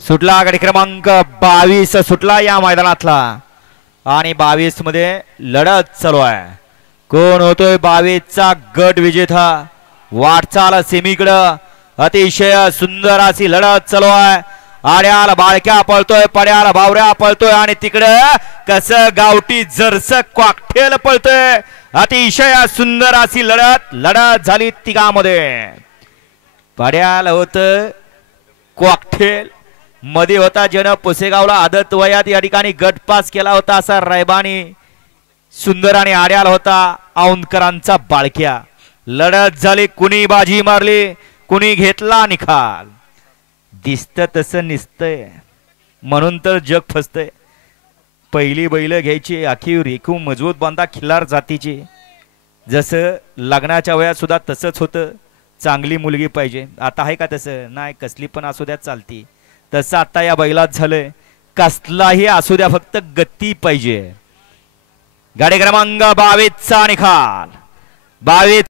सुटला गाडी क्रमांक 22 सुटला या मैदानातला आणि 22 मध्ये लढत चालू आहे। कोण होतोय 22 चा गट विजेता? वाटचाल सेमीकडं अतिशय सुंदर अशी लढत चालू आहे। आड्याला बाळक्या पळतोय, पड्याला बावऱ्या पळतोय आणि तिकडं कसं गावठी जर्स कॉकटेल पळतोय। अतिशय सुंदर अशी लढत झाली तिघांमध्ये। पड्याला होत कॉकटेल, मध्ये होता जन पुसेगावला आदत वयात या ठिकाणी गट पास केला होता असा रैबानी सुंदर आणि आड्याला होता औंधकरांचा बाळक्या। लढत झाली, कुणी बाजी मारली, कुणी घेतला निकाल। दिसत तसं निसतंय म्हणून तर जग फसतंय। पहिली बैल घ्यायची आखीव रेखू मजबूत बांधा खिल्लार जातीची। जसं लग्नाच्या वयात सुद्धा तसंच होतं, चांगली मुलगी पाहिजे। आता आहे का तसं? नाही, कसली पण असू द्या चालती। तसं आता या बैलात झालंय, कसलाही असू द्या फक्त गती पाहिजे। गाडी क्रमांक 22 चा निकाल 22